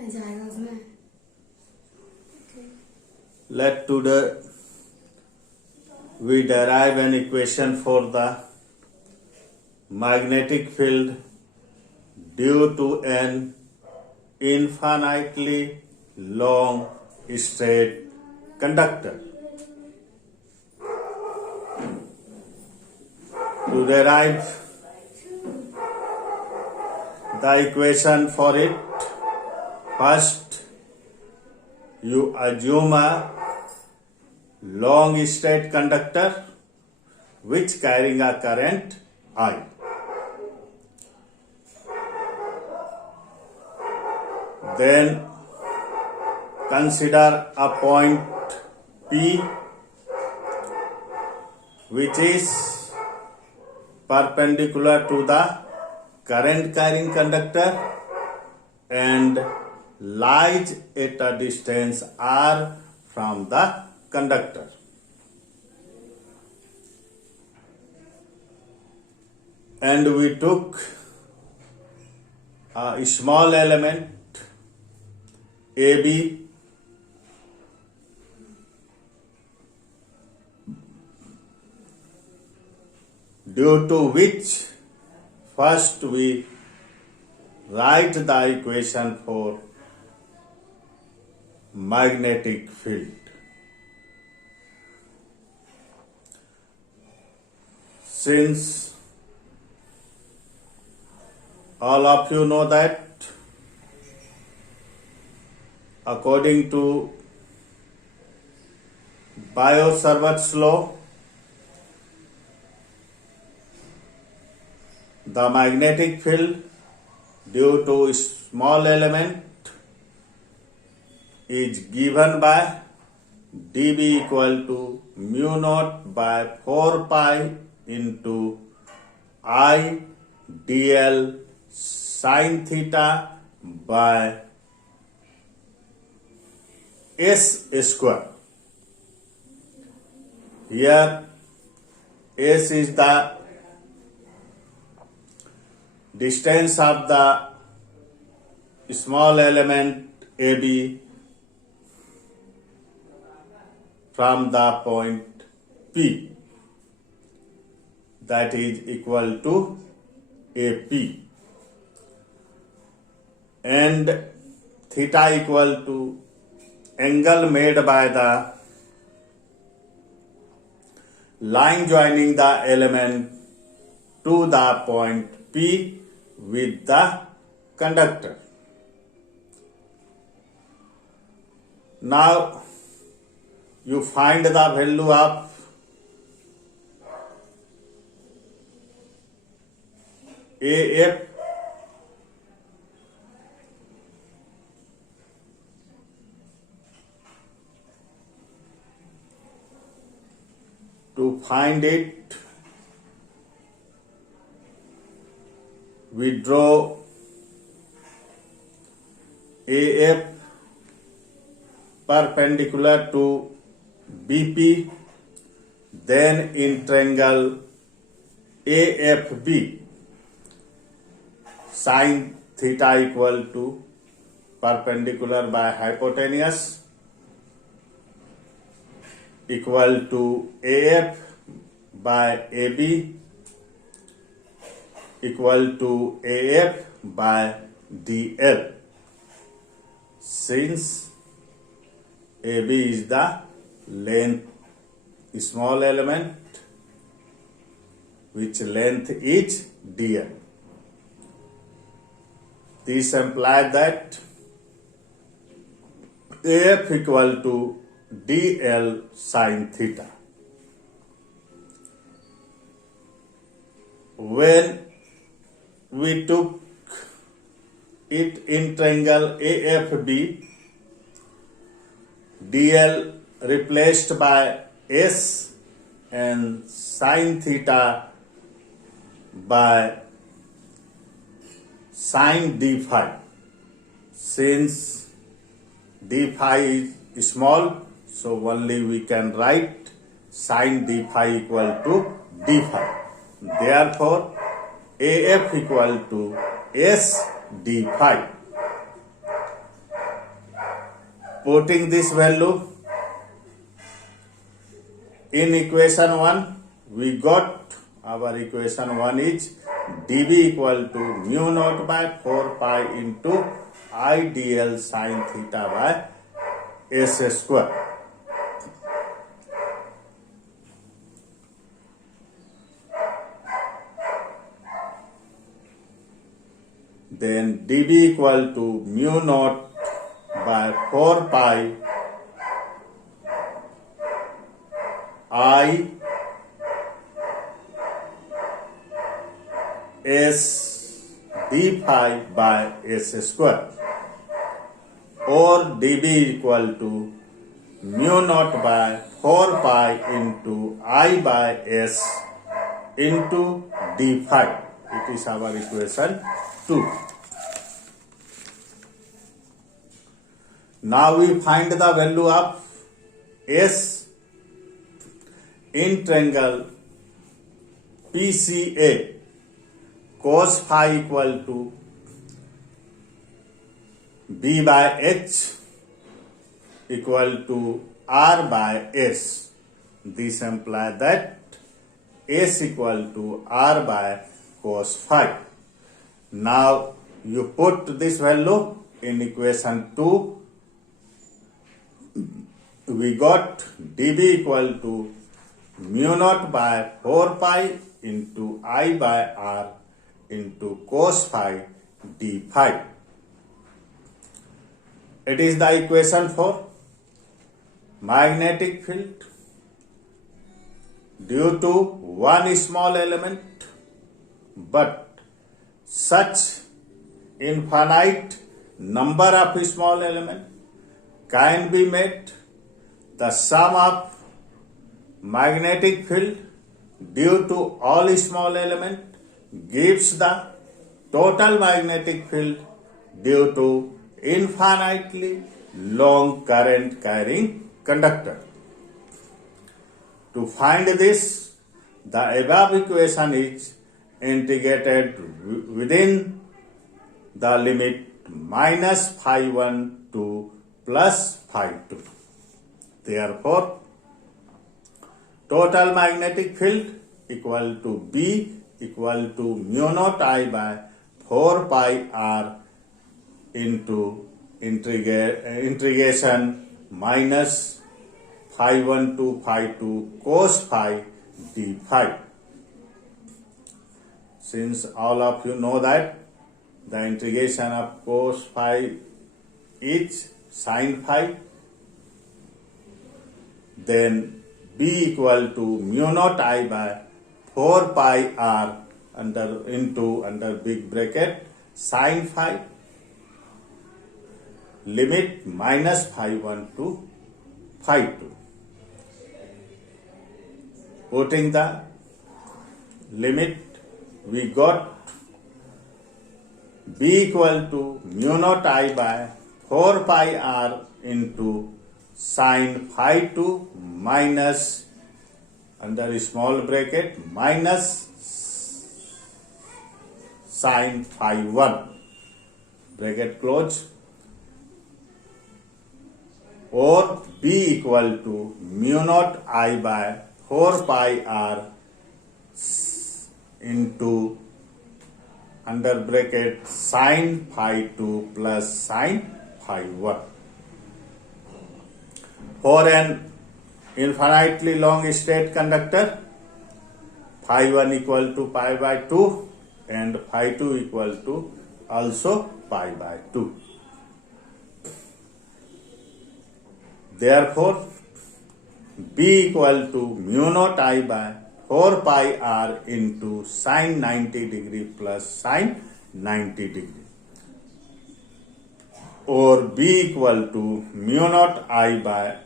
जाएगा उसमें। Let today we derive an equation for the magnetic field due to an infinitely long straight conductor. To derive the equation for it, first you assume a long straight conductor which carrying a current I. Then consider a point P which is perpendicular to the current carrying conductor and lies at a distance r from the conductor. And we took a small element AB due to which first we write the equation for magnetic field. Since all of you know that according to Biot-Savart's law, the magnetic field due to small element is given by dB equal to mu naught by 4 pi into I dl sin theta by S square. Here S is the distance of the small element AB from the point P, that is equal to AP, and theta equal to angle made by the line joining the element to the point P with the conductor. Now you find the value of AF To find it, we draw AF perpendicular to BP, then in triangle AFB, sin theta equal to perpendicular by hypotenuse equal to AF by AB equal to AF by DL. Since AB is the length small element which length is DL. This implies that AF equal to DL sin theta. When we took it in triangle AFB, DL replaced by S and sin theta by sin d phi. Since d phi is small, so only we can write sin d phi equal to d phi. Therefore, AF equal to S d phi. Putting this value in equation 1, we got our equation 1 is dB equal to mu naught by 4 pi into I dl sin theta by s square. Then dB equal to mu naught by 4 pi I s d phi by s square, or dB equal to mu naught by 4 pi into I by s into d phi. It is our equation 2. Now we find the value of s in triangle PCA. Cos phi equal to B by H equal to R by S. This implies that S equal to R by cos phi. Now you put this value in equation 2. We got dB equal to mu naught by 4 pi into I by R into cos phi d phi. It is the equation for magnetic field. Due to one small element, but such infinite number of small elements can be made, the sum of magnetic field due to all small elements gives the total magnetic field due to infinitely long current carrying conductor. To find this, the above equation is integrated within the limit minus phi 1 to plus phi 2. Therefore, total magnetic field equal to B equal to mu naught I by 4 pi R into integration minus phi 1 to phi 2 cos phi d phi. Since all of you know that the integration of cos phi is sin phi, then B equal to mu naught I by 4 pi R under big bracket sin phi limit minus phi 1 to phi 2. Putting the limit, we got B equal to mu naught I by 4 pi R into sin phi 2 minus under small bracket minus sin phi 1 bracket close, or B equal to mu naught I by 4 pi R into under bracket sin phi 2 plus sin phi 1. For an infinitely long straight conductor, phi 1 equal to pi by 2 and phi 2 equal to also pi by 2. Therefore, B equal to mu naught I by 4 pi R into sin 90 degree plus sin 90 degree, or B equal to mu naught I by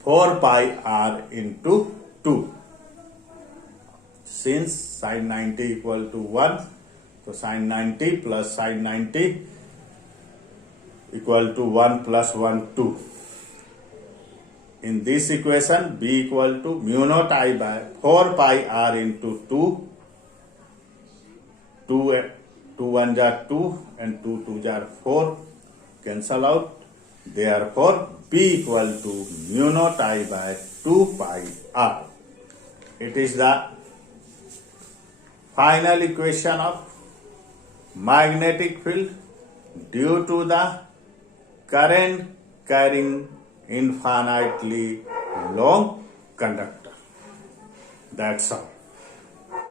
4 pi R into 2. Since sin 90 equal to 1, so sin 90 plus sin 90 equal to 1 plus 1, 2. In this equation, B equal to mu naught I by 4 pi R into 2. 2 1 jar 2 and 2 2 jar 4 cancel out. Therefore, B equal to mu naught I by 2 pi r. It is the final equation of magnetic field due to the current carrying infinitely long conductor. That's all.